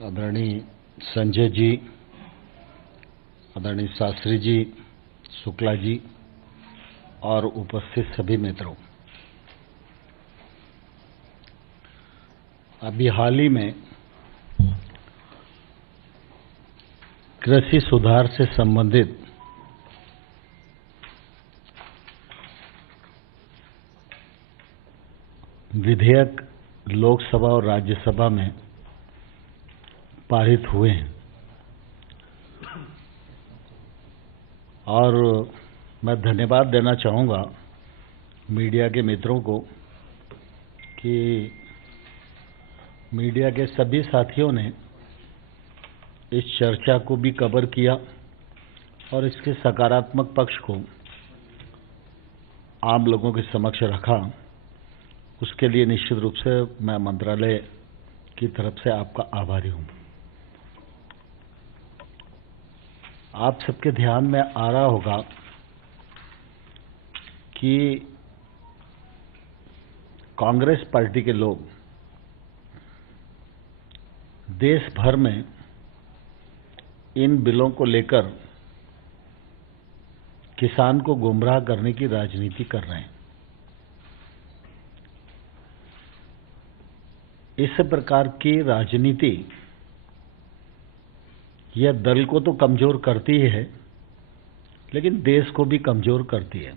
आदरणीय संजय जी, आदरणीय शास्त्री जी, शुक्ला जी और उपस्थित सभी मित्रों, अभी हाल ही में कृषि सुधार से संबंधित विधेयक लोकसभा और राज्यसभा में पारित हुए हैं और मैं धन्यवाद देना चाहूँगा मीडिया के मित्रों को कि मीडिया के सभी साथियों ने इस चर्चा को भी कवर किया और इसके सकारात्मक पक्ष को आम लोगों के समक्ष रखा। उसके लिए निश्चित रूप से मैं मंत्रालय की तरफ से आपका आभारी हूँ। आप सबके ध्यान में आ रहा होगा कि कांग्रेस पार्टी के लोग देश भर में इन बिलों को लेकर किसान को गुमराह करने की राजनीति कर रहे हैं। इस प्रकार की राजनीति यह दल को तो कमजोर करती ही है, लेकिन देश को भी कमजोर करती है।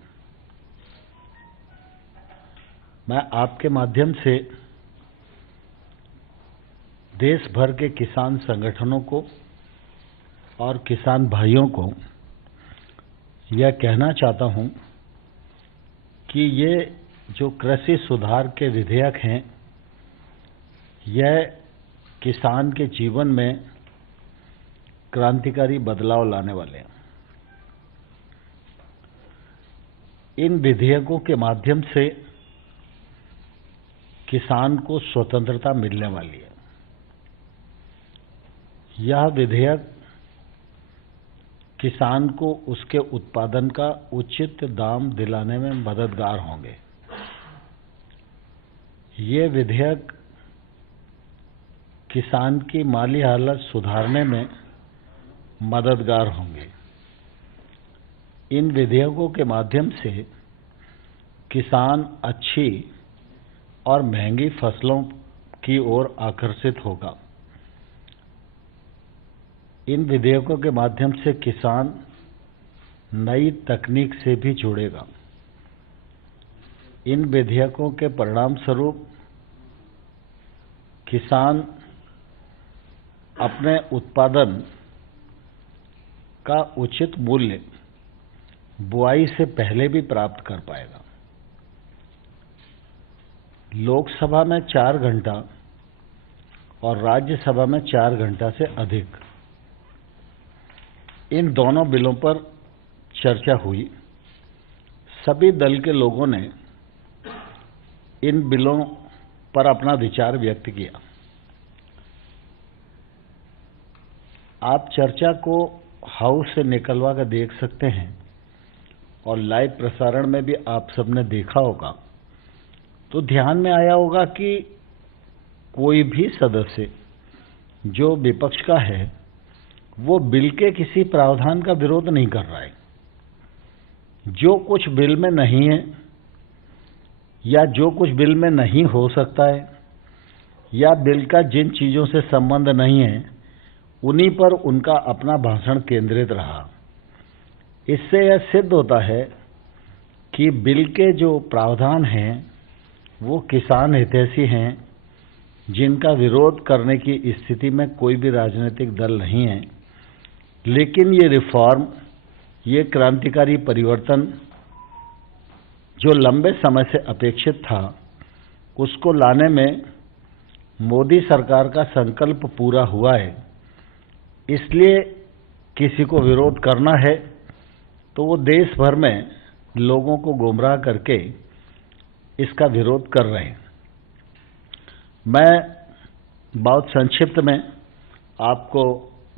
मैं आपके माध्यम से देश भर के किसान संगठनों को और किसान भाइयों को यह कहना चाहता हूं कि ये जो कृषि सुधार के विधेयक हैं, यह किसान के जीवन में क्रांतिकारी बदलाव लाने वाले हैं। इन विधेयकों के माध्यम से किसान को स्वतंत्रता मिलने वाली है। यह विधेयक किसान को उसके उत्पादन का उचित दाम दिलाने में मददगार होंगे। ये विधेयक किसान की माली हालत सुधारने में मददगार होंगे। इन विधेयकों के माध्यम से किसान अच्छी और महंगी फसलों की ओर आकर्षित होगा। इन विधेयकों के माध्यम से किसान नई तकनीक से भी जुड़ेगा। इन विधेयकों के परिणाम स्वरूप किसान अपने उत्पादन का उचित मूल्य बुआई से पहले भी प्राप्त कर पाएगा। लोकसभा में 4 घंटा और राज्यसभा में 4 घंटा से अधिक इन दोनों बिलों पर चर्चा हुई। सभी दल के लोगों ने इन बिलों पर अपना विचार व्यक्त किया। आप चर्चा को हाउस से निकलवा कर देख सकते हैं और लाइव प्रसारण में भी आप सबने देखा होगा, तो ध्यान में आया होगा कि कोई भी सदस्य जो विपक्ष का है वो बिल के किसी प्रावधान का विरोध नहीं कर रहा है। जो कुछ बिल में नहीं है या जो कुछ बिल में नहीं हो सकता है या बिल का जिन चीजों से संबंध नहीं है, उन्हीं पर उनका अपना भाषण केंद्रित रहा। इससे यह सिद्ध होता है कि बिल के जो प्रावधान हैं वो किसान हितैषी हैं, जिनका विरोध करने की स्थिति में कोई भी राजनीतिक दल नहीं है। लेकिन ये रिफॉर्म, ये क्रांतिकारी परिवर्तन जो लंबे समय से अपेक्षित था, उसको लाने में मोदी सरकार का संकल्प पूरा हुआ है। इसलिए किसी को विरोध करना है तो वो देश भर में लोगों को गुमराह करके इसका विरोध कर रहे हैं। मैं बहुत संक्षिप्त में आपको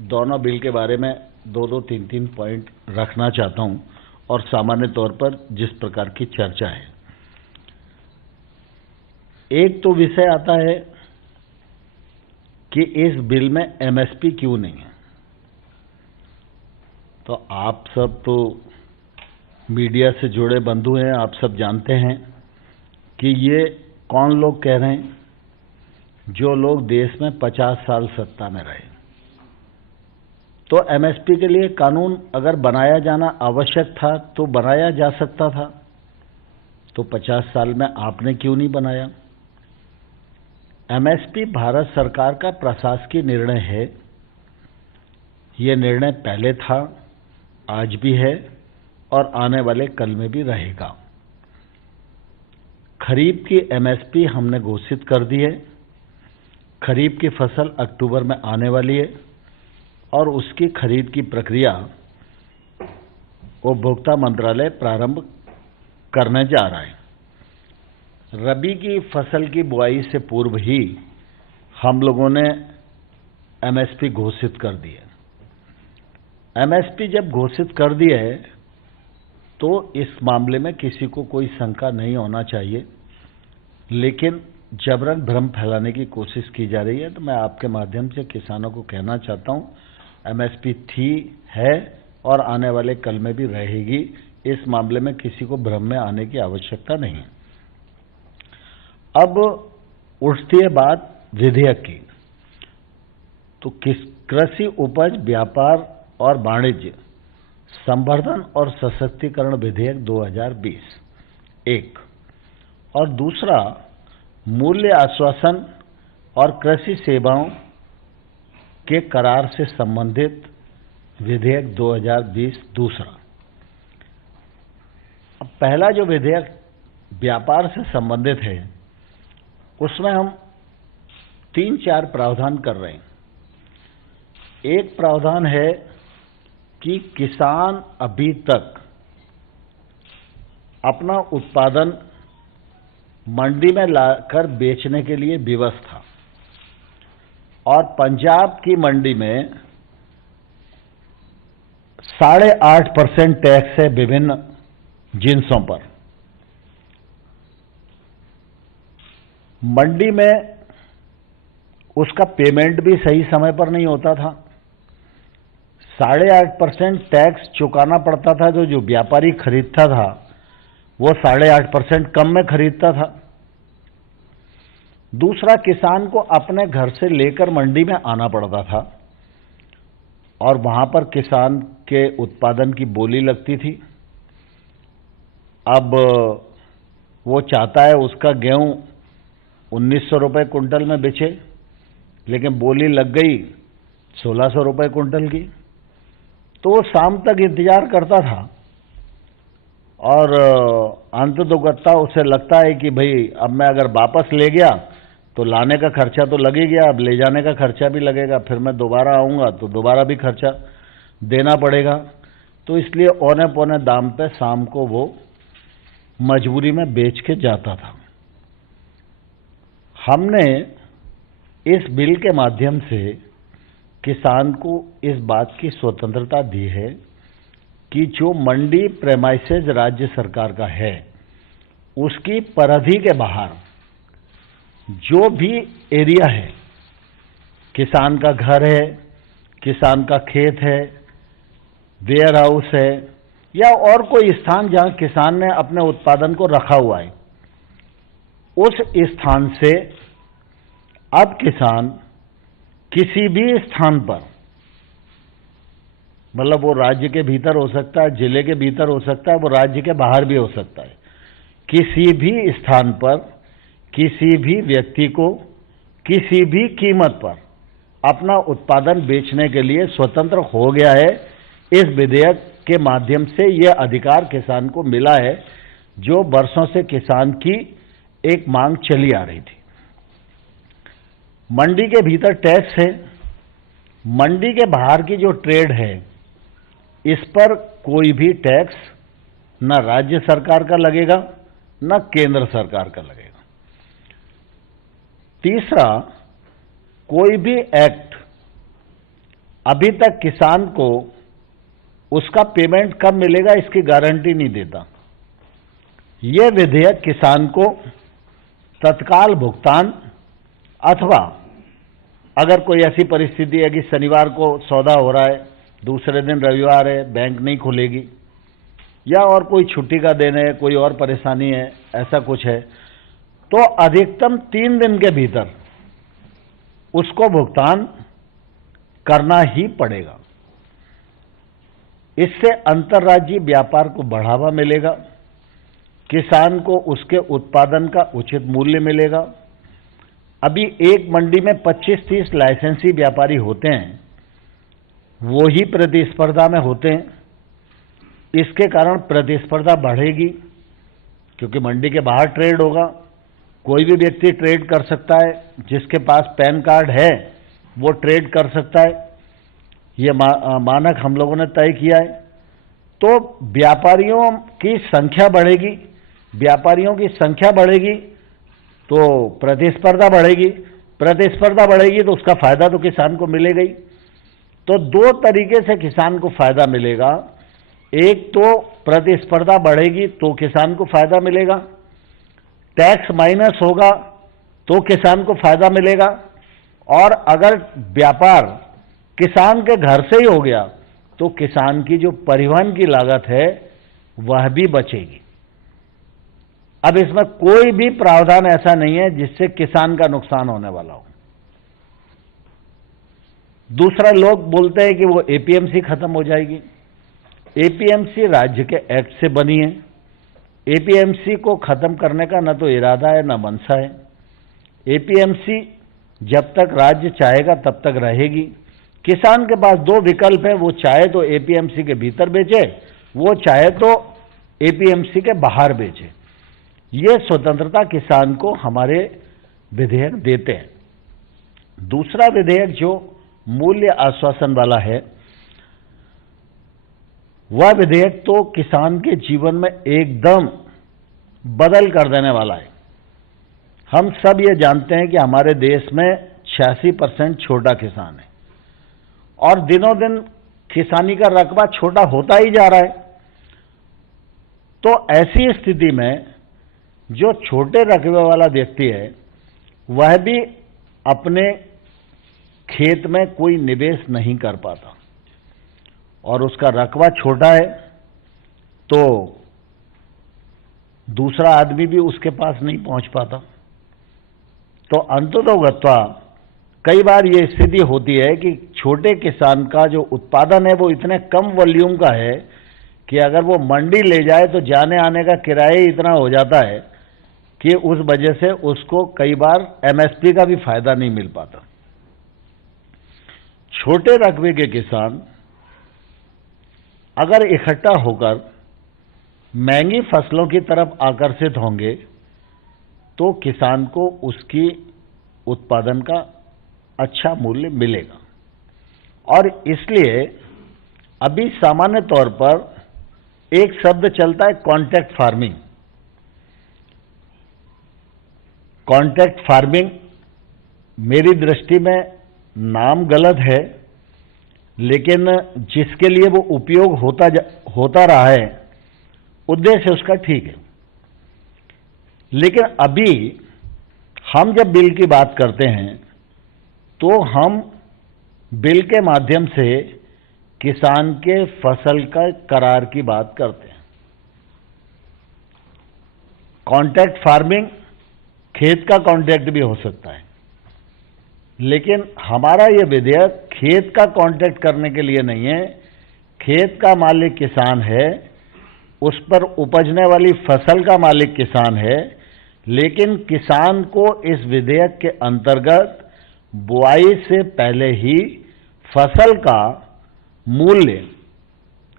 दोनों बिल के बारे में 2-2, 3-3 पॉइंट रखना चाहता हूं और सामान्य तौर पर जिस प्रकार की चर्चा है। एक तो विषय आता है कि इस बिल में एमएसपी क्यों नहीं है। तो आप सब तो मीडिया से जुड़े बंधु हैं, आप सब जानते हैं कि ये कौन लोग कह रहे हैं, जो लोग देश में 50 साल सत्ता में रहे। तो एमएसपी के लिए कानून अगर बनाया जाना आवश्यक था तो बनाया जा सकता था, तो 50 साल में आपने क्यों नहीं बनाया। एमएसपी भारत सरकार का प्रशासकीय निर्णय है। ये निर्णय पहले था, आज भी है और आने वाले कल में भी रहेगा। खरीफ की एमएसपी हमने घोषित कर दी है। खरीफ की फसल अक्टूबर में आने वाली है और उसकी खरीद की प्रक्रिया उपभोक्ता मंत्रालय प्रारंभ करने जा रहा है। रबी की फसल की बुआई से पूर्व ही हम लोगों ने एमएसपी घोषित कर दी है। एमएसपी जब घोषित कर दी है तो इस मामले में किसी को कोई शंका नहीं होना चाहिए, लेकिन जबरन भ्रम फैलाने की कोशिश की जा रही है। तो मैं आपके माध्यम से किसानों को कहना चाहता हूं, एमएसपी थी, है और आने वाले कल में भी रहेगी। इस मामले में किसी को भ्रम में आने की आवश्यकता नहीं है। अब उठती है बात विधेयक की। तो कृषि उपज व्यापार और वाणिज्य संवर्धन और सशक्तिकरण विधेयक 2020 एक, और दूसरा मूल्य आश्वासन और कृषि सेवाओं के करार से संबंधित विधेयक 2020 दूसरा। अब पहला जो विधेयक व्यापार से संबंधित है, उसमें हम 3-4 प्रावधान कर रहे हैं। एक प्रावधान है कि किसान अभी तक अपना उत्पादन मंडी में लाकर बेचने के लिए विवश था और पंजाब की मंडी में 8.5% टैक्स है विभिन्न जिन्सों पर। मंडी में उसका पेमेंट भी सही समय पर नहीं होता था। 8.5% टैक्स चुकाना पड़ता था। जो व्यापारी खरीदता था वो 8.5% कम में खरीदता था। दूसरा, किसान को अपने घर से लेकर मंडी में आना पड़ता था और वहां पर किसान के उत्पादन की बोली लगती थी। अब वो चाहता है उसका गेहूं 1900 रुपये कुंटल में बेचे, लेकिन बोली लग गई 1600 रुपये कुंटल की। तो वो शाम तक इंतजार करता था और अंततोगत्ता उसे लगता है कि भाई अब मैं अगर वापस ले गया तो लाने का खर्चा तो लग ही गया, अब ले जाने का खर्चा भी लगेगा, फिर मैं दोबारा आऊंगा तो दोबारा भी खर्चा देना पड़ेगा। तो इसलिए औने पौने दाम पे शाम को वो मजबूरी में बेच के जाता था। हमने इस बिल के माध्यम से किसान को इस बात की स्वतंत्रता दी है कि जो मंडी प्रेमाइसेज राज्य सरकार का है, उसकी परिधि के बाहर जो भी एरिया है, किसान का घर है, किसान का खेत है, वेयर हाउस है या और कोई स्थान जहां किसान ने अपने उत्पादन को रखा हुआ है, उस स्थान से अब किसान किसी भी स्थान पर, मतलब वो राज्य के भीतर हो सकता है, जिले के भीतर हो सकता है, वो राज्य के बाहर भी हो सकता है, किसी भी स्थान पर किसी भी व्यक्ति को किसी भी कीमत पर अपना उत्पादन बेचने के लिए स्वतंत्र हो गया है। इस विधेयक के माध्यम से यह अधिकार किसान को मिला है, जो वर्षों से किसान की एक मांग चली आ रही थी। मंडी के भीतर टैक्स है, मंडी के बाहर की जो ट्रेड है, इस पर कोई भी टैक्स न राज्य सरकार का लगेगा न केंद्र सरकार का लगेगा। तीसरा, कोई भी एक्ट अभी तक किसान को उसका पेमेंट कब मिलेगा इसकी गारंटी नहीं देता। यह विधेयक किसान को तत्काल भुगतान अथवा अगर कोई ऐसी परिस्थिति है कि शनिवार को सौदा हो रहा है, दूसरे दिन रविवार है, बैंक नहीं खुलेगी, या और कोई छुट्टी का दिन है, कोई और परेशानी है, ऐसा कुछ है, तो अधिकतम 3 दिन के भीतर उसको भुगतान करना ही पड़ेगा। इससे अंतर्राज्यीय व्यापार को बढ़ावा मिलेगा, किसान को उसके उत्पादन का उचित मूल्य मिलेगा। अभी एक मंडी में 25-30 लाइसेंसी व्यापारी होते हैं, वो ही प्रतिस्पर्धा में होते हैं। इसके कारण प्रतिस्पर्धा बढ़ेगी, क्योंकि मंडी के बाहर ट्रेड होगा, कोई भी व्यक्ति ट्रेड कर सकता है, जिसके पास पैन कार्ड है वो ट्रेड कर सकता है। ये मानक हम लोगों ने तय किया है। तो व्यापारियों की संख्या बढ़ेगी, व्यापारियों की संख्या बढ़ेगी तो प्रतिस्पर्धा बढ़ेगी, प्रतिस्पर्धा बढ़ेगी तो उसका फायदा तो किसान को मिलेगा ही। तो 2 तरीके से किसान को फायदा मिलेगा। एक तो प्रतिस्पर्धा बढ़ेगी तो किसान को फायदा मिलेगा, टैक्स माइनस होगा तो किसान को फायदा मिलेगा, और अगर व्यापार किसान के घर से ही हो गया तो किसान की जो परिवहन की लागत है वह भी बचेगी। अब इसमें कोई भी प्रावधान ऐसा नहीं है जिससे किसान का नुकसान होने वाला हो। दूसरा, लोग बोलते हैं कि वो एपीएमसी खत्म हो जाएगी। एपीएमसी राज्य के एक्ट से बनी है। एपीएमसी को खत्म करने का न तो इरादा है न मंशा है। एपीएमसी जब तक राज्य चाहेगा तब तक रहेगी। किसान के पास 2 विकल्प हैं, वो चाहे तो एपीएमसी के भीतर बेचे, वो चाहे तो एपीएमसी के बाहर बेचे। ये स्वतंत्रता किसान को हमारे विधेयक देते हैं। दूसरा विधेयक जो मूल्य आश्वासन वाला है, वह विधेयक तो किसान के जीवन में एकदम बदल कर देने वाला है। हम सब ये जानते हैं कि हमारे देश में 86% छोटा किसान है, और दिनों दिन किसानी का रकबा छोटा होता ही जा रहा है। तो ऐसी स्थिति में जो छोटे रकबे वाला व्यक्ति है वह भी अपने खेत में कोई निवेश नहीं कर पाता, और उसका रकबा छोटा है तो दूसरा आदमी भी उसके पास नहीं पहुंच पाता। तो अंततोगत्वा कई बार ये स्थिति होती है कि छोटे किसान का जो उत्पादन है वो इतने कम वॉल्यूम का है कि अगर वो मंडी ले जाए तो जाने आने का किराया ही इतना हो जाता है कि उस वजह से उसको कई बार एमएसपी का भी फायदा नहीं मिल पाता। छोटे रकबे के किसान अगर इकट्ठा होकर महंगी फसलों की तरफ आकर्षित होंगे तो किसान को उसकी उत्पादन का अच्छा मूल्य मिलेगा। और इसलिए अभी सामान्य तौर पर एक शब्द चलता है, कॉन्ट्रैक्ट फार्मिंग। कॉन्ट्रैक्ट फार्मिंग मेरी दृष्टि में नाम गलत है, लेकिन जिसके लिए वो उपयोग होता रहा है उद्देश्य उसका ठीक है। लेकिन अभी हम जब बिल की बात करते हैं तो हम बिल के माध्यम से किसान के फसल का करार की बात करते हैं। कॉन्ट्रैक्ट फार्मिंग खेत का कॉन्ट्रैक्ट भी हो सकता है, लेकिन हमारा ये विधेयक खेत का कॉन्ट्रैक्ट करने के लिए नहीं है। खेत का मालिक किसान है, उस पर उपजने वाली फसल का मालिक किसान है, लेकिन किसान को इस विधेयक के अंतर्गत बुआई से पहले ही फसल का मूल्य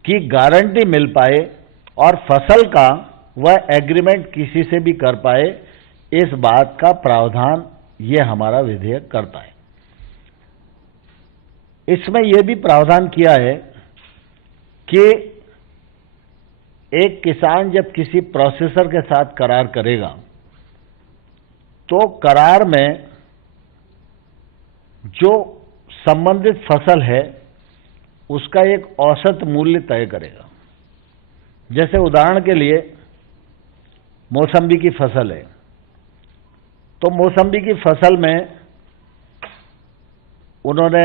की गारंटी मिल पाए और फसल का वह एग्रीमेंट किसी से भी कर पाए, इस बात का प्रावधान ये हमारा विधेयक करता है। इसमें यह भी प्रावधान किया है कि एक किसान जब किसी प्रोसेसर के साथ करार करेगा तो करार में जो संबंधित फसल है उसका एक औसत मूल्य तय करेगा। जैसे उदाहरण के लिए मौसम्बी की फसल है, तो मौसम्बी की फसल में उन्होंने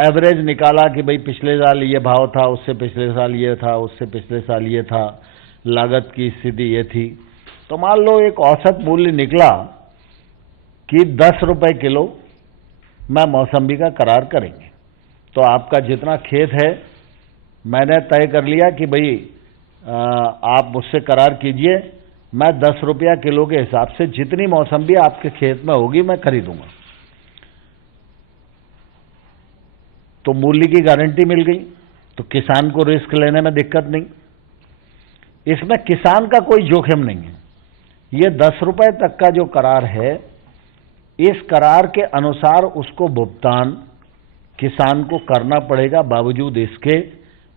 एवरेज निकाला कि भाई पिछले साल ये भाव था, उससे पिछले साल ये था, उससे पिछले साल ये था, लागत की स्थिति ये थी। तो मान लो एक औसत मूल्य निकला कि 10 रुपए किलो में मौसम्बी का करार करेंगे। तो आपका जितना खेत है मैंने तय कर लिया कि भाई आप मुझसे करार कीजिए, मैं 10 रुपया किलो के हिसाब से जितनी मौसम्बी आपके खेत में होगी मैं खरीदूंगा। तो मूल्य की गारंटी मिल गई, तो किसान को रिस्क लेने में दिक्कत नहीं, इसमें किसान का कोई जोखिम नहीं है। ये 10 रुपए तक का जो करार है, इस करार के अनुसार उसको भुगतान किसान को करना पड़ेगा, बावजूद इसके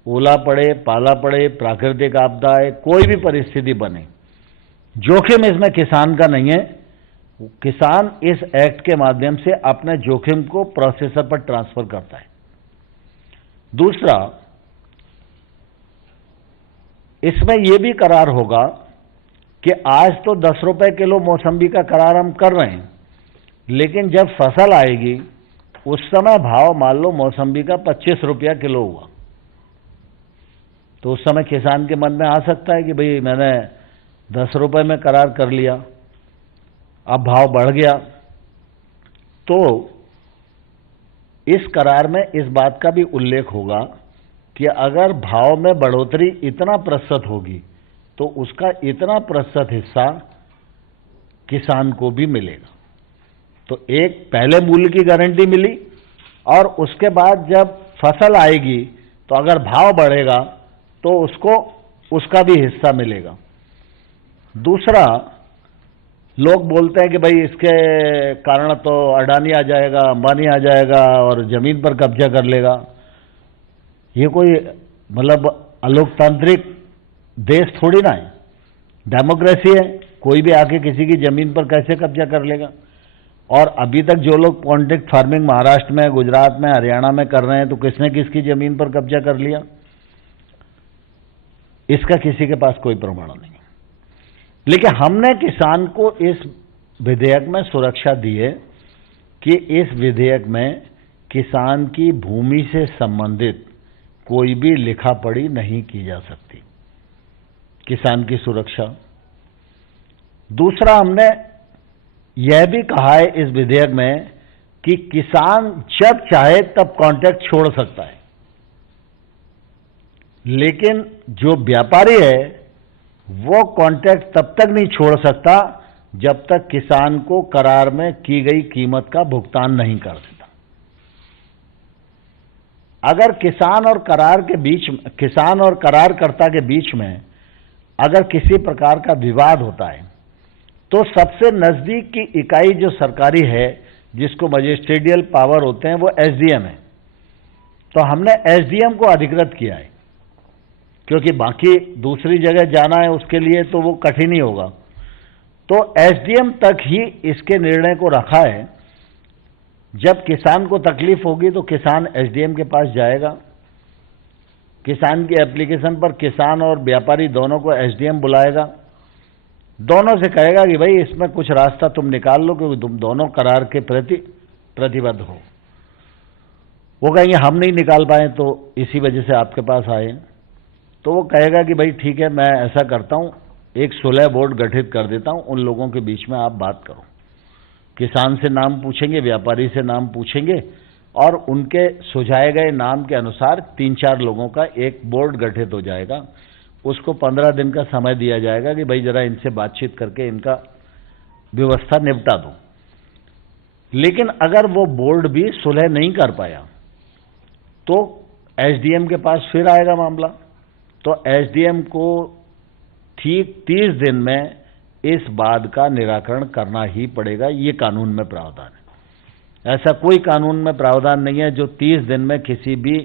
ओला पड़े, पाला पड़े, प्राकृतिक आपदाएं, कोई भी परिस्थिति बने, जोखिम इसमें किसान का नहीं है। किसान इस एक्ट के माध्यम से अपने जोखिम को प्रोसेसर पर ट्रांसफर करता है। दूसरा, इसमें यह भी करार होगा कि आज तो 10 रुपए किलो मौसम्बी का करार हम कर रहे हैं, लेकिन जब फसल आएगी उस समय भाव मान लो मौसम्बी का 25 रुपया किलो हुआ, तो उस समय किसान के मन में आ सकता है कि भाई मैंने 10 रुपए में करार कर लिया, अब भाव बढ़ गया। तो इस करार में इस बात का भी उल्लेख होगा कि अगर भाव में बढ़ोतरी इतना प्रतिशत होगी तो उसका इतना प्रतिशत हिस्सा किसान को भी मिलेगा। तो एक पहले मूल्य की गारंटी मिली, और उसके बाद जब फसल आएगी तो अगर भाव बढ़ेगा तो उसको उसका भी हिस्सा मिलेगा। दूसरा, लोग बोलते हैं कि भाई इसके कारण तो अडानी आ जाएगा, अंबानी आ जाएगा और जमीन पर कब्जा कर लेगा। ये कोई मतलब अलोकतांत्रिक देश थोड़ी ना है, डेमोक्रेसी है, कोई भी आके किसी की जमीन पर कैसे कब्जा कर लेगा। और अभी तक जो लोग कॉन्ट्रैक्ट फार्मिंग महाराष्ट्र में, गुजरात में, हरियाणा में कर रहे हैं, तो किसने किसकी जमीन पर कब्जा कर लिया, इसका किसी के पास कोई प्रमाण नहीं है। लेकिन हमने किसान को इस विधेयक में सुरक्षा दी है कि इस विधेयक में किसान की भूमि से संबंधित कोई भी लिखा पढ़ी नहीं की जा सकती, किसान की सुरक्षा। दूसरा, हमने यह भी कहा है इस विधेयक में कि किसान जब चाहे तब कॉन्ट्रैक्ट छोड़ सकता है, लेकिन जो व्यापारी है वो कॉन्ट्रैक्ट तब तक नहीं छोड़ सकता जब तक किसान को करार में की गई कीमत का भुगतान नहीं कर देता। अगर किसान और करारकर्ता के बीच में अगर किसी प्रकार का विवाद होता है तो सबसे नजदीक की इकाई जो सरकारी है, जिसको मजिस्ट्रेटियल पावर होते हैं, वो एसडीएम है। तो हमने एसडीएम को अधिकृत किया है, क्योंकि बाकी दूसरी जगह जाना है उसके लिए तो वो कठिन ही होगा। तो एसडीएम तक ही इसके निर्णय को रखा है। जब किसान को तकलीफ होगी तो किसान एसडीएम के पास जाएगा, किसान की एप्लीकेशन पर किसान और व्यापारी दोनों को एसडीएम बुलाएगा, दोनों से कहेगा कि भाई इसमें कुछ रास्ता तुम निकाल लो, क्योंकि तुम दोनों करार के प्रति प्रतिबद्ध हो। वो कहेंगे हम नहीं निकाल पाए तो इसी वजह से आपके पास आए। तो वो कहेगा कि भाई ठीक है, मैं ऐसा करता हूं, एक सुलह बोर्ड गठित कर देता हूं, उन लोगों के बीच में आप बात करो। किसान से नाम पूछेंगे, व्यापारी से नाम पूछेंगे, और उनके सुझाए गए नाम के अनुसार 3-4 लोगों का एक बोर्ड गठित हो जाएगा। उसको 15 दिन का समय दिया जाएगा कि भाई जरा इनसे बातचीत करके इनका व्यवस्था निपटा दो। लेकिन अगर वो बोर्ड भी सुलह नहीं कर पाया तो एसडीएम के पास फिर आएगा मामला। तो एसडीएम को ठीक 30 दिन में इस बात का निराकरण करना ही पड़ेगा। ये कानून में प्रावधान है। ऐसा कोई कानून में प्रावधान नहीं है जो 30 दिन में किसी भी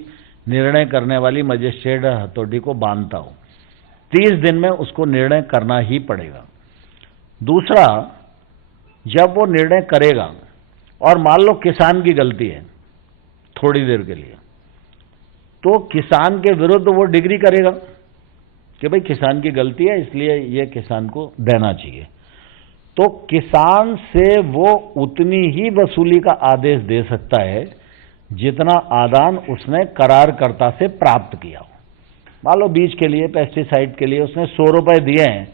निर्णय करने वाली मजिस्ट्रेट हथौड़ी को बांधता हो। 30 दिन में उसको निर्णय करना ही पड़ेगा। दूसरा, जब वो निर्णय करेगा और मान लो किसान की गलती है थोड़ी देर के लिए, तो किसान के विरुद्ध वो डिग्री करेगा कि भाई किसान की गलती है इसलिए ये किसान को देना चाहिए। तो किसान से वो उतनी ही वसूली का आदेश दे सकता है जितना आदान उसने करारकर्ता से प्राप्त किया हो। मान लो बीज के लिए, पेस्टिसाइड के लिए उसने 100 रुपए दिए हैं,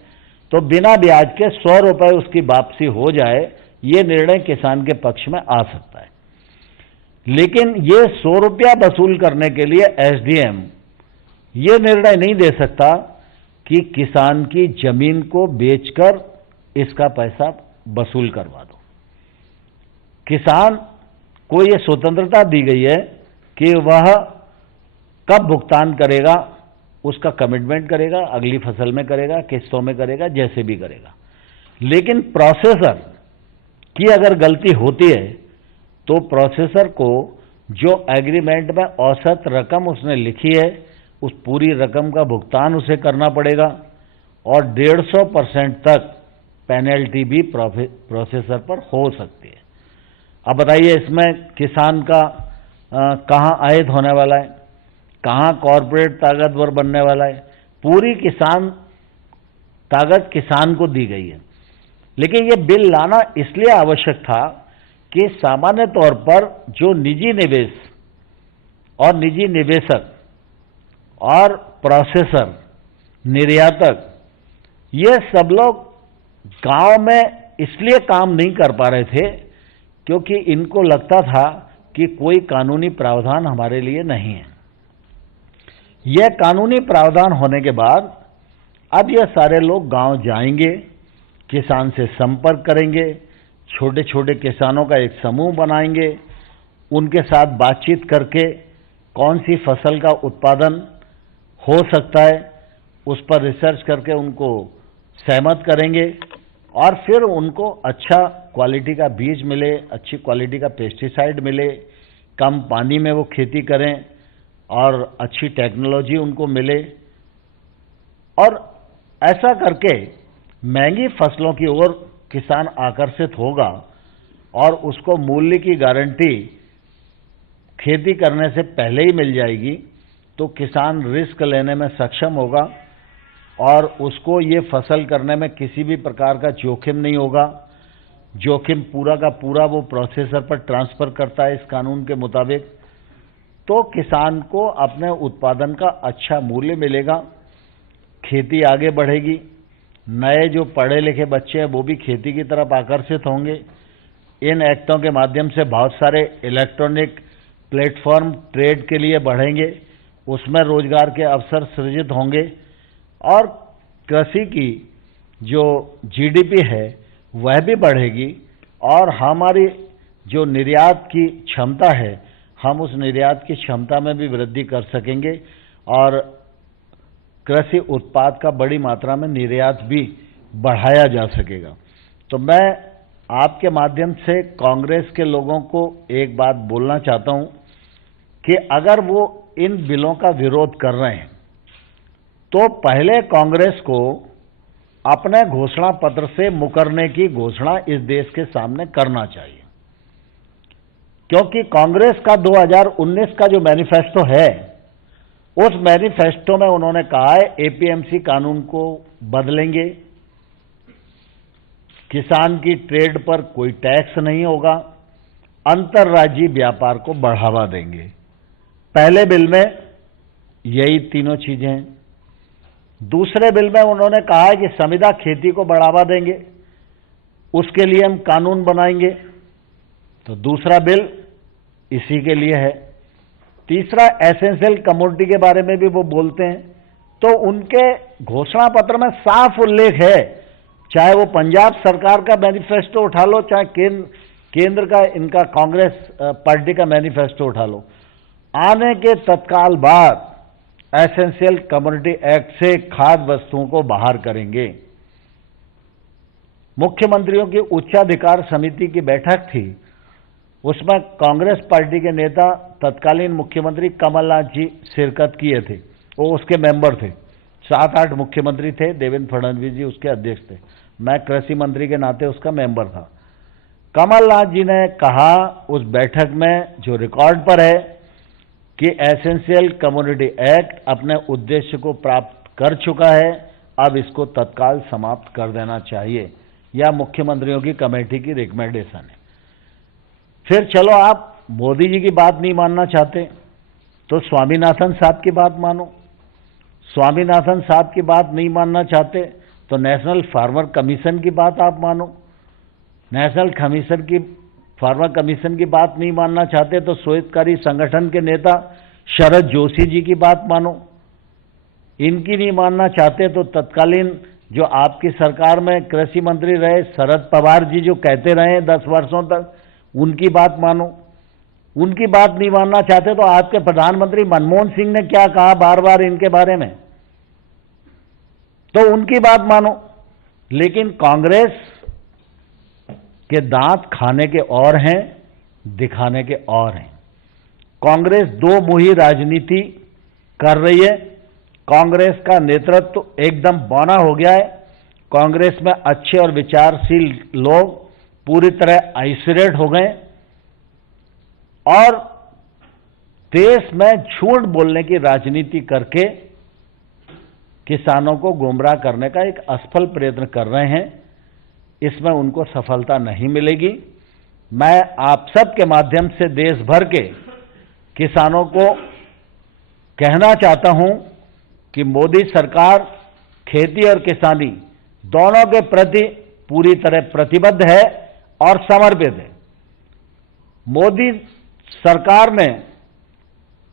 तो बिना ब्याज के 100 रुपए उसकी वापसी हो जाए, ये निर्णय किसान के पक्ष में आ सकता है। लेकिन ये 100 रुपया वसूल करने के लिए एसडीएम ये निर्णय नहीं दे सकता कि किसान की जमीन को बेचकर इसका पैसा वसूल करवा दो। किसान को ये स्वतंत्रता दी गई है कि वह कब भुगतान करेगा, उसका कमिटमेंट करेगा, अगली फसल में करेगा, किस्तों में करेगा, जैसे भी करेगा। लेकिन प्रोसेसर की अगर गलती होती है तो प्रोसेसर को जो एग्रीमेंट में औसत रकम उसने लिखी है, उस पूरी रकम का भुगतान उसे करना पड़ेगा और 150% तक पेनल्टी भी प्रोसेसर पर हो सकती है। अब बताइए इसमें किसान का कहाँ आयत होने वाला है, कहाँ कॉरपोरेट ताकतवर बनने वाला है। पूरी किसान ताकत किसान को दी गई है। लेकिन ये बिल लाना इसलिए आवश्यक था कि सामान्य तौर पर जो निजी निवेश और निजी निवेशक और प्रोसेसर, निर्यातक, ये सब लोग गांव में इसलिए काम नहीं कर पा रहे थे क्योंकि इनको लगता था कि कोई कानूनी प्रावधान हमारे लिए नहीं है। यह कानूनी प्रावधान होने के बाद अब ये सारे लोग गांव जाएंगे, किसान से संपर्क करेंगे, छोटे छोटे किसानों का एक समूह बनाएंगे, उनके साथ बातचीत करके कौन सी फसल का उत्पादन हो सकता है उस पर रिसर्च करके उनको सहमत करेंगे और फिर उनको अच्छा क्वालिटी का बीज मिले, अच्छी क्वालिटी का पेस्टिसाइड मिले, कम पानी में वो खेती करें और अच्छी टेक्नोलॉजी उनको मिले। और ऐसा करके महंगी फसलों की ओर किसान आकर्षित होगा और उसको मूल्य की गारंटी खेती करने से पहले ही मिल जाएगी, तो किसान रिस्क लेने में सक्षम होगा और उसको ये फसल करने में किसी भी प्रकार का जोखिम नहीं होगा। जोखिम पूरा का पूरा वो प्रोसेसर पर ट्रांसफर करता है इस कानून के मुताबिक। तो किसान को अपने उत्पादन का अच्छा मूल्य मिलेगा, खेती आगे बढ़ेगी, नए जो पढ़े लिखे बच्चे हैं वो भी खेती की तरफ आकर्षित होंगे। इन एक्टों के माध्यम से बहुत सारे इलेक्ट्रॉनिक प्लेटफॉर्म ट्रेड के लिए बढ़ेंगे, उसमें रोजगार के अवसर सृजित होंगे और कृषि की जो जीडीपी है वह भी बढ़ेगी और हमारी जो निर्यात की क्षमता है, हम उस निर्यात की क्षमता में भी वृद्धि कर सकेंगे और कृषि उत्पाद का बड़ी मात्रा में निर्यात भी बढ़ाया जा सकेगा। तो मैं आपके माध्यम से कांग्रेस के लोगों को एक बात बोलना चाहता हूं कि अगर वो इन बिलों का विरोध कर रहे हैं तो पहले कांग्रेस को अपने घोषणा पत्र से मुकरने की घोषणा इस देश के सामने करना चाहिए, क्योंकि कांग्रेस का 2019 का जो मैनिफेस्टो है उस मैनिफेस्टो में उन्होंने कहा है एपीएमसी कानून को बदलेंगे, किसान की ट्रेड पर कोई टैक्स नहीं होगा, अंतर्राज्यीय व्यापार को बढ़ावा देंगे। पहले बिल में यही तीनों चीजें हैं। दूसरे बिल में उन्होंने कहा है कि संविदा खेती को बढ़ावा देंगे, उसके लिए हम कानून बनाएंगे। तो दूसरा बिल इसी के लिए है। तीसरा एसेंशियल कमोडिटी के बारे में भी वो बोलते हैं। तो उनके घोषणा पत्र में साफ उल्लेख है, चाहे वो पंजाब सरकार का मैनिफेस्टो उठा लो, चाहे केंद्र का इनका कांग्रेस पार्टी का मैनिफेस्टो उठा लो, आने के तत्काल बाद एसेंशियल कमोडिटी एक्ट से खाद्य वस्तुओं को बाहर करेंगे। मुख्यमंत्रियों की उच्चाधिकार समिति की बैठक थी, उसमें कांग्रेस पार्टी के नेता तत्कालीन मुख्यमंत्री कमलनाथ जी शिरकत किए थे, वो उसके मेंबर थे। 7-8 मुख्यमंत्री थे, देवेंद्र फडणवीस जी उसके अध्यक्ष थे, मैं कृषि मंत्री के नाते उसका मेंबर था। कमलनाथ जी ने कहा उस बैठक में, जो रिकॉर्ड पर है, कि एसेंशियल कमोडिटी एक्ट अपने उद्देश्य को प्राप्त कर चुका है, अब इसको तत्काल समाप्त कर देना चाहिए। यह मुख्यमंत्रियों की कमेटी की रिकमेंडेशन है। फिर चलो आप मोदी जी की बात नहीं मानना चाहते तो स्वामीनाथन साहब की बात मानो। स्वामीनाथन साहब की बात नहीं मानना चाहते तो नेशनल फार्मर कमीशन की बात आप मानो। फार्मर कमीशन की बात नहीं मानना चाहते तो श्वेतकारी संगठन के नेता शरद जोशी जी की बात मानो। इनकी नहीं मानना चाहते तो तत्कालीन जो आपकी सरकार में कृषि मंत्री रहे शरद पवार जी जो कहते रहे 10 वर्षों तक, उनकी बात मानो। उनकी बात नहीं मानना चाहते तो आपके प्रधानमंत्री मनमोहन सिंह ने क्या कहा बार बार इनके बारे में, तो उनकी बात मानो। लेकिन कांग्रेस के दांत खाने के और हैं, दिखाने के और हैं। कांग्रेस दो मुही राजनीति कर रही है। कांग्रेस का नेतृत्व एकदम बौना हो गया है। कांग्रेस में अच्छे और विचारशील लोग पूरी तरह आइसोलेट हो गए और देश में झूठ बोलने की राजनीति करके किसानों को गुमराह करने का एक असफल प्रयत्न कर रहे हैं। इसमें उनको सफलता नहीं मिलेगी। मैं आप सब के माध्यम से देश भर के किसानों को कहना चाहता हूं कि मोदी सरकार खेती और किसानी दोनों के प्रति पूरी तरह प्रतिबद्ध है और समर्पित है। मोदी सरकार ने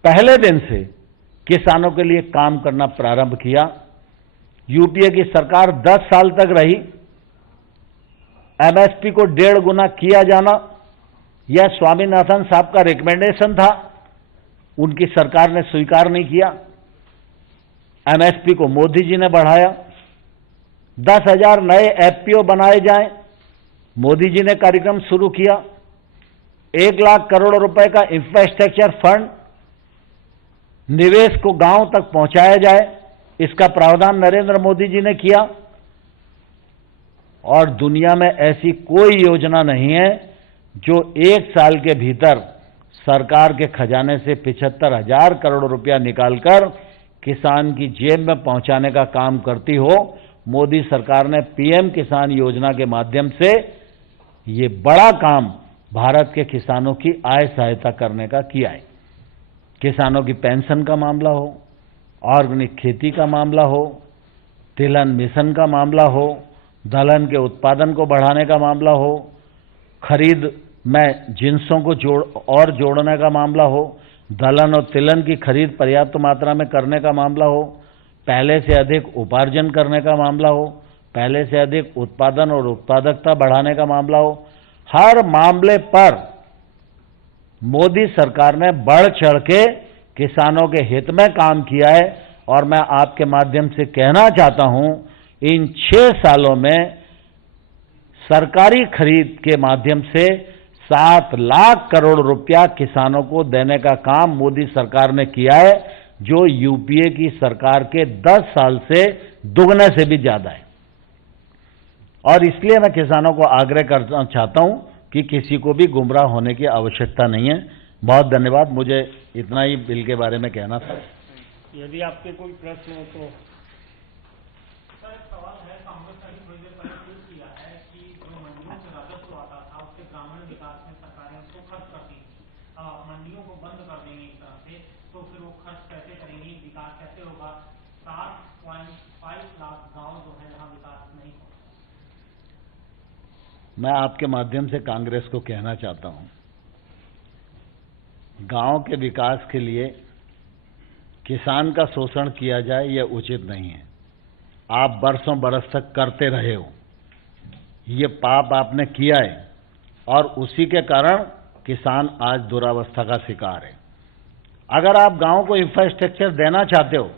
पहले दिन से किसानों के लिए काम करना प्रारंभ किया। यूपीए की सरकार 10 साल तक रही। एमएसपी को 1.5 गुना किया जाना यह स्वामीनाथन साहब का रिकमेंडेशन था, उनकी सरकार ने स्वीकार नहीं किया। एमएसपी को मोदी जी ने बढ़ाया। 10,000 नए एफपीओ बनाए जाएं, मोदी जी ने कार्यक्रम शुरू किया। 1 लाख करोड़ रुपए का इंफ्रास्ट्रक्चर फंड निवेश को गांव तक पहुंचाया जाए, इसका प्रावधान नरेंद्र मोदी जी ने किया। और दुनिया में ऐसी कोई योजना नहीं है जो 1 साल के भीतर सरकार के खजाने से 75,000 करोड़ रुपया निकालकर किसान की जेब में पहुंचाने का काम करती हो। मोदी सरकार ने पीएम किसान योजना के माध्यम से ये बड़ा काम भारत के किसानों की आय सहायता करने का किया है। किसानों की पेंशन का मामला हो, ऑर्गेनिक खेती का मामला हो, तिलहन मिशन का मामला हो, दलहन के उत्पादन को बढ़ाने का मामला हो, खरीद में जिंसों को जोड़ने का मामला हो, दलहन और तिलहन की खरीद पर्याप्त मात्रा में करने का मामला हो, पहले से अधिक उपार्जन करने का मामला हो, पहले से अधिक उत्पादन और उत्पादकता बढ़ाने का मामला हो, हर मामले पर मोदी सरकार ने बढ़ चढ़ के किसानों के हित में काम किया है। और मैं आपके माध्यम से कहना चाहता हूं, इन 6 सालों में सरकारी खरीद के माध्यम से 7 लाख करोड़ रुपया किसानों को देने का काम मोदी सरकार ने किया है, जो यूपीए की सरकार के 10 साल से दुगने से भी ज्यादा है। और इसलिए मैं किसानों को आग्रह करना चाहता हूं कि किसी को भी गुमराह होने की आवश्यकता नहीं है। बहुत धन्यवाद। मुझे इतना ही बिल के बारे में कहना था। यदि आपके कोई प्रश्न हो तो। सर, सवाल है, कांग्रेस ने थोड़ी देर पहले ट्वीट किया है कि जो मंडियों से राजस्व आता था उसके ग्रामीण विकास में सरकारें उसको खर्च करती थी। मंडियों को बंद कर देंगे एक तरह से, तो फिर वो खर्च कैसे करेंगी, विकास कैसे होगा? 7.5 लाख गाँव जो है जहाँ विकास नहीं होगा। मैं आपके माध्यम से कांग्रेस को कहना चाहता हूं, गांव के विकास के लिए किसान का शोषण किया जाए यह उचित नहीं है। आप बरसों बरस तक करते रहे हो, ये पाप आपने किया है और उसी के कारण किसान आज दुरावस्था का शिकार है। अगर आप गांव को इंफ्रास्ट्रक्चर देना चाहते हो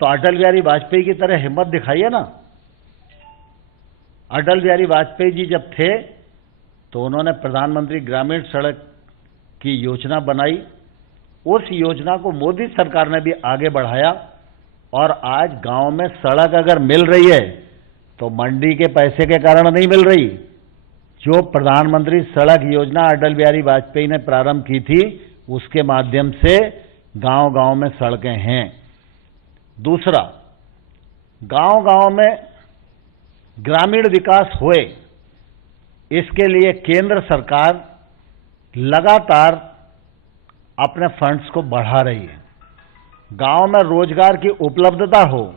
तो अटल बिहारी वाजपेयी की तरह हिम्मत दिखाइए ना। अटल बिहारी वाजपेयी जी जब थे तो उन्होंने प्रधानमंत्री ग्रामीण सड़क की योजना बनाई। उस योजना को मोदी सरकार ने भी आगे बढ़ाया और आज गांव में सड़क अगर मिल रही है तो मंडी के पैसे के कारण नहीं मिल रही। जो प्रधानमंत्री सड़क योजना अटल बिहारी वाजपेयी ने प्रारंभ की थी उसके माध्यम से गांव-गांव में सड़कें हैं। दूसरा, गांव-गांव में ग्रामीण विकास होए, इसके लिए केंद्र सरकार लगातार अपने फंड्स को बढ़ा रही है। गांव में रोजगार की उपलब्धता हो,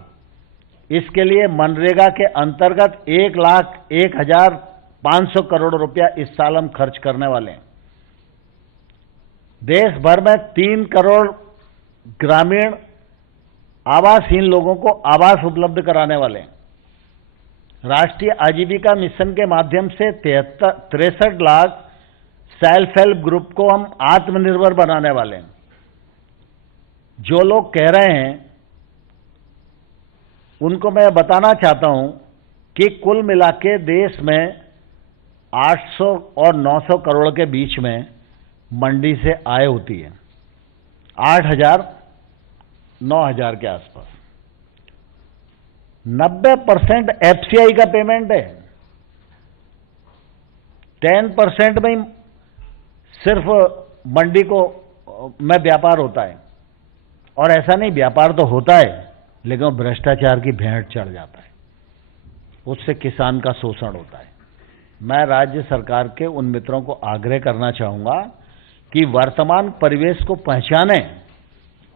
इसके लिए मनरेगा के अंतर्गत 1,01,500 करोड़ रुपया इस साल हम खर्च करने वाले हैं। देश भर में 3 करोड़ ग्रामीण आवासहीन लोगों को आवास उपलब्ध कराने वाले हैं। राष्ट्रीय आजीविका मिशन के माध्यम से 63 लाख सेल्फ हेल्प ग्रुप को हम आत्मनिर्भर बनाने वाले हैं। जो लोग कह रहे हैं उनको मैं बताना चाहता हूं कि कुल मिला के देश में 800 और 900 करोड़ के बीच में मंडी से आय होती है, 8,000 9,000 के आसपास। 90% एफसीआई का पेमेंट है, 10% में सिर्फ मंडी को में व्यापार होता है। और ऐसा नहीं, व्यापार तो होता है लेकिन भ्रष्टाचार की भेंट चढ़ जाता है, उससे किसान का शोषण होता है। मैं राज्य सरकार के उन मित्रों को आग्रह करना चाहूंगा कि वर्तमान परिवेश को पहचानें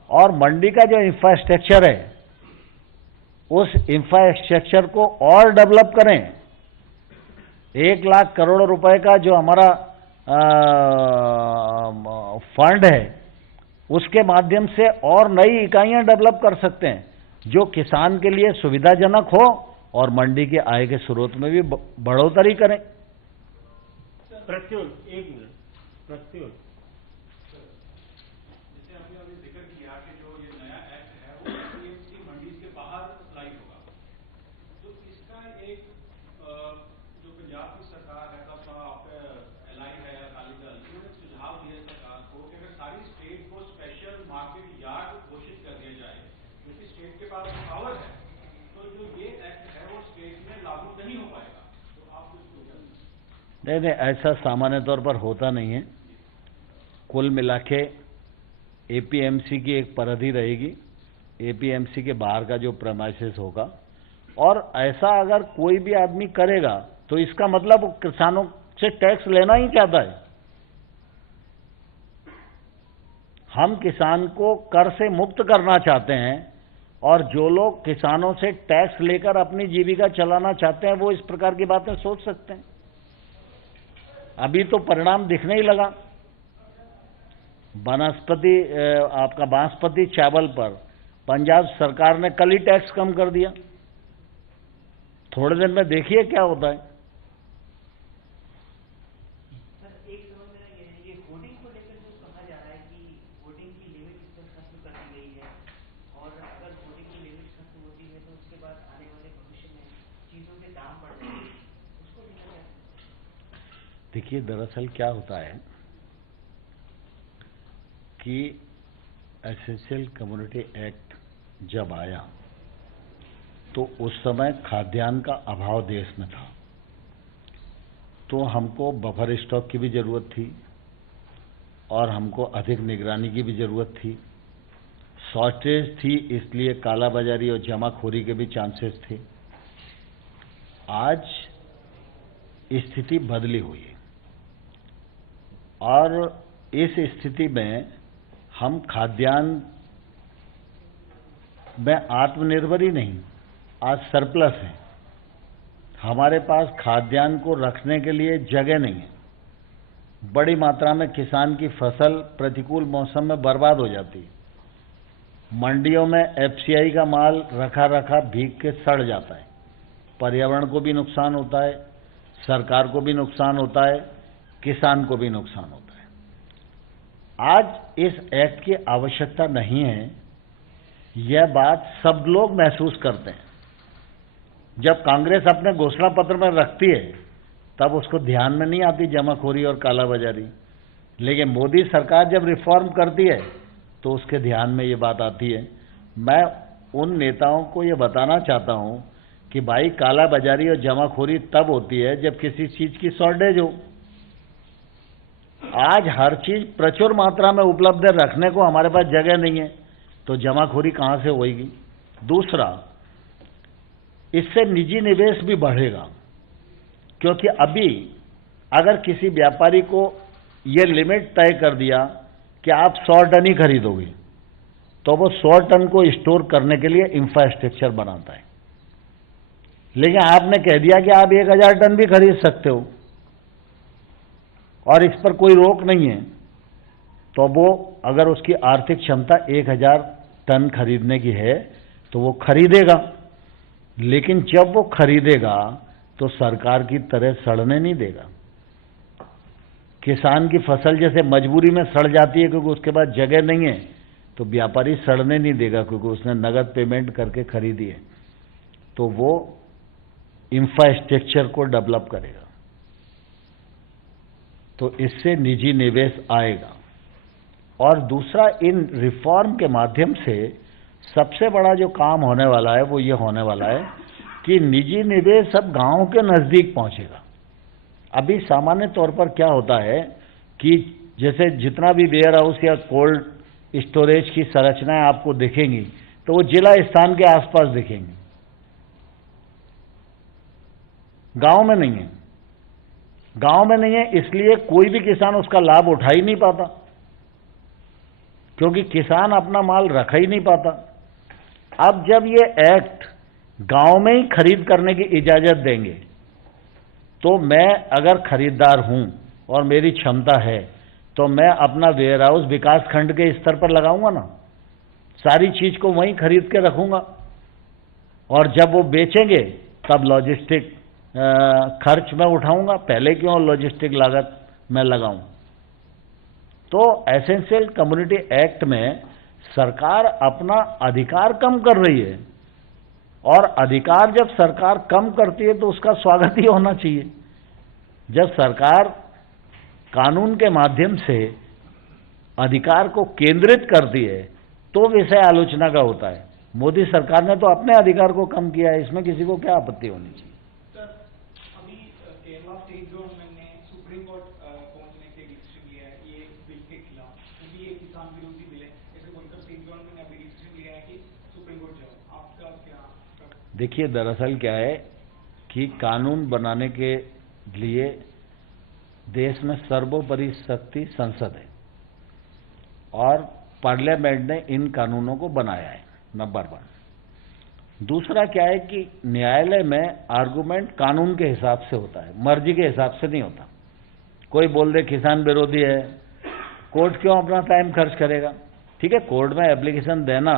और मंडी का जो इंफ्रास्ट्रक्चर है उस इंफ्रास्ट्रक्चर को और डेवलप करें। 1 लाख करोड़ रुपए का जो हमारा फंड है उसके माध्यम से और नई इकाइयां डेवलप कर सकते हैं जो किसान के लिए सुविधाजनक हो और मंडी के आय के स्रोत में भी बढ़ोतरी करें। प्रत्युल, 1 मिनट। प्रत्युल, जैसे आपने अभी जिक्र किया कि जो ये नया एक्ट है वो एपीएमसी मंडी के बाहर अप्लाई होगा, तो इसका एक जो पंजाब की सरकार है एलआई है या अकाली दल, उन्होंने सुझाव दिया सरकार को कि अगर सारी स्टेट को स्पेशल मार्केट यार्ड घोषित कर दिया जाए, क्योंकि स्टेट के पास पावर है, तो जो ये एक्ट है वो स्टेट में लागू नहीं हो पाएगा। तो आप इसको नहीं, ऐसा सामान्य तौर पर होता नहीं है। कुल मिला के एपीएमसी की एक परिधि रहेगी, एपीएमसी के बाहर का जो प्रेमाइसेस होगा, और ऐसा अगर कोई भी आदमी करेगा तो इसका मतलब किसानों से टैक्स लेना ही चाहता है। हम किसान को कर से मुक्त करना चाहते हैं और जो लोग किसानों से टैक्स लेकर अपनी जीविका चलाना चाहते हैं वो इस प्रकार की बातें सोच सकते हैं। अभी तो परिणाम दिखने ही लगा। आपका बासमती चावल पर पंजाब सरकार ने कल ही टैक्स कम कर दिया। थोड़े दिन में देखिए क्या होता है। सर, एक सवाल मेरा ये है, ये होर्डिंग को लेकर जो कहा जा रहा है कि होर्डिंग की लिमिट इस पर खत्म कर दी गई है और अगर होर्डिंग की लिमिट खत्म होती है तो उसके बाद आने वाले भविष्य में चीजों के दाम बढ़ जाएंगे, उसको देखा जाए। देखिए, दरअसल क्या होता है कि एसेंशियल कम्युनिटी एक्ट जब आया तो उस समय खाद्यान्न का अभाव देश में था, तो हमको बफर स्टॉक की भी जरूरत थी और हमको अधिक निगरानी की भी जरूरत थी। शॉर्टेज थी, इसलिए कालाबाजारी और जमाखोरी के भी चांसेस थे। आज स्थिति बदली हुई है और इस स्थिति में हम खाद्यान्न में आत्मनिर्भर ही नहीं, आज सरप्लस है। हमारे पास खाद्यान्न को रखने के लिए जगह नहीं है। बड़ी मात्रा में किसान की फसल प्रतिकूल मौसम में बर्बाद हो जाती है। मंडियों में एफसीआई का माल रखा रखा भीग के सड़ जाता है। पर्यावरण को भी नुकसान होता है, सरकार को भी नुकसान होता है, किसान को भी नुकसान होता है। आज इस एक्ट की आवश्यकता नहीं है, यह बात सब लोग महसूस करते हैं। जब कांग्रेस अपने घोषणा पत्र में रखती है तब उसको ध्यान में नहीं आती जमाखोरी और कालाबाजारी, लेकिन मोदी सरकार जब रिफॉर्म करती है तो उसके ध्यान में ये बात आती है। मैं उन नेताओं को ये बताना चाहता हूं कि भाई, कालाबाजारी और जमाखोरी तब होती है जब किसी चीज की शॉर्टेज हो। आज हर चीज प्रचुर मात्रा में उपलब्ध रखने को हमारे पास जगह नहीं है, तो जमाखोरी कहां से होगी। दूसरा, इससे निजी निवेश भी बढ़ेगा, क्योंकि अभी अगर किसी व्यापारी को यह लिमिट तय कर दिया कि आप 100 टन ही खरीदोगे, तो वो 100 टन को स्टोर करने के लिए इंफ्रास्ट्रक्चर बनाता है। लेकिन आपने कह दिया कि आप 1000 टन भी खरीद सकते हो और इस पर कोई रोक नहीं है, तो वो अगर उसकी आर्थिक क्षमता 1000 टन खरीदने की है तो वो खरीदेगा। लेकिन जब वो खरीदेगा तो सरकार की तरह सड़ने नहीं देगा। किसान की फसल जैसे मजबूरी में सड़ जाती है क्योंकि उसके पास जगह नहीं है, तो व्यापारी सड़ने नहीं देगा क्योंकि उसने नगद पेमेंट करके खरीदी है। तो वो इंफ्रास्ट्रक्चर को डेवलप करेगा, तो इससे निजी निवेश आएगा। और दूसरा, इन रिफॉर्म के माध्यम से सबसे बड़ा जो काम होने वाला है वो ये होने वाला है कि निजी निवेश अब गांव के नजदीक पहुंचेगा। अभी सामान्य तौर पर क्या होता है कि जैसे जितना भी वेयर हाउस या कोल्ड स्टोरेज की संरचनाएं आपको दिखेंगी तो वो जिला स्थान के आसपास दिखेंगी, गांव में नहीं है। गांव में नहीं है इसलिए कोई भी किसान उसका लाभ उठा ही नहीं पाता, क्योंकि किसान अपना माल रख ही नहीं पाता। अब जब ये एक्ट गांव में ही खरीद करने की इजाजत देंगे तो मैं अगर खरीदार हूं और मेरी क्षमता है तो मैं अपना वेयर हाउस विकास खंड के स्तर पर लगाऊंगा ना, सारी चीज को वहीं खरीद के रखूंगा और जब वो बेचेंगे तब लॉजिस्टिक खर्च मैं उठाऊंगा। पहले क्यों लॉजिस्टिक लागत मैं लगाऊं। तो एसेंशियल कम्युनिटी एक्ट में सरकार अपना अधिकार कम कर रही है, और अधिकार जब सरकार कम करती है तो उसका स्वागत ही होना चाहिए। जब सरकार कानून के माध्यम से अधिकार को केंद्रित करती है तो विषय आलोचना का होता है। मोदी सरकार ने तो अपने अधिकार को कम किया है, इसमें किसी को क्या आपत्ति होनी चाहिए। अभी केरला स्टेट गवर्नमेंट ने सुप्रीम कोर्ट पहुंचने के डिसीजन लिया है ये बिल के खिलाफ, क्योंकि ये किसान विरोधी बिल है। ऐसे बोलकर स्टेट गवर्नमेंट ने अभी डिसीजन लिया है कि सुप्रीम कोर्ट जाओ, आपका क्या? देखिए, दरअसल क्या है कि कानून बनाने के लिए देश में सर्वोपरि शक्ति संसद है और पार्लियामेंट ने इन कानूनों को बनाया है, नंबर 1। दूसरा क्या है कि न्यायालय में आर्गुमेंट कानून के हिसाब से होता है, मर्जी के हिसाब से नहीं होता। कोई बोल दे किसान विरोधी है, कोर्ट क्यों अपना टाइम खर्च करेगा। ठीक है, कोर्ट में एप्लीकेशन देना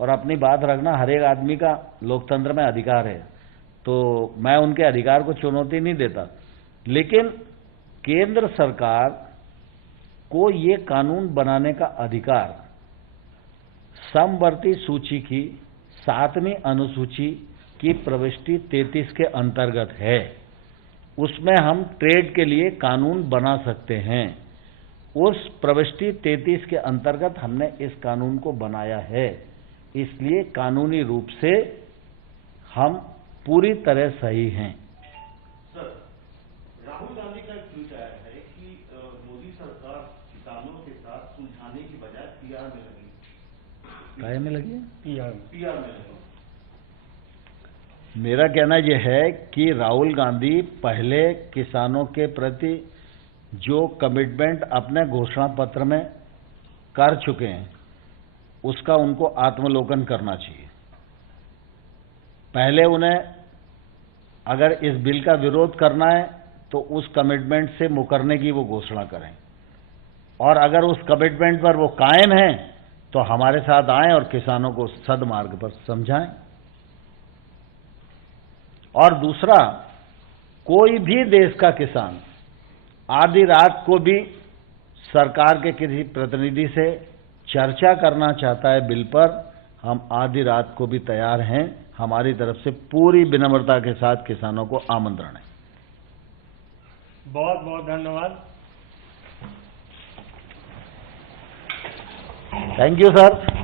और अपनी बात रखना हर एक आदमी का लोकतंत्र में अधिकार है, तो मैं उनके अधिकार को चुनौती नहीं देता। लेकिन केंद्र सरकार को ये कानून बनाने का अधिकार समवर्ती सूची की 7वीं अनुसूची की प्रविष्टि 33 के अंतर्गत है। उसमें हम ट्रेड के लिए कानून बना सकते हैं। उस प्रविष्टि 33 के अंतर्गत हमने इस कानून को बनाया है, इसलिए कानूनी रूप से हम पूरी तरह सही हैं। सर, राहुल गांधी का एक ट्वीट आया है कि मोदी सरकार किसानों के साथ सुलझाने की बजाय पीआर में लगी। काय में लगी है? पीआर में लगी। मेरा कहना यह है कि राहुल गांधी पहले किसानों के प्रति जो कमिटमेंट अपने घोषणा पत्र में कर चुके हैं उसका उनको आत्मलोकन करना चाहिए। पहले उन्हें अगर इस बिल का विरोध करना है तो उस कमिटमेंट से मुकरने की वो घोषणा करें, और अगर उस कमिटमेंट पर वो कायम हैं तो हमारे साथ आएं और किसानों को सदमार्ग पर समझाएं। और दूसरा, कोई भी देश का किसान आधी रात को भी सरकार के किसी प्रतिनिधि से चर्चा करना चाहता है बिल पर, हम आधी रात को भी तैयार हैं। हमारी तरफ से पूरी विनम्रता के साथ किसानों को आमंत्रण है। बहुत बहुत धन्यवाद। Thank you sir.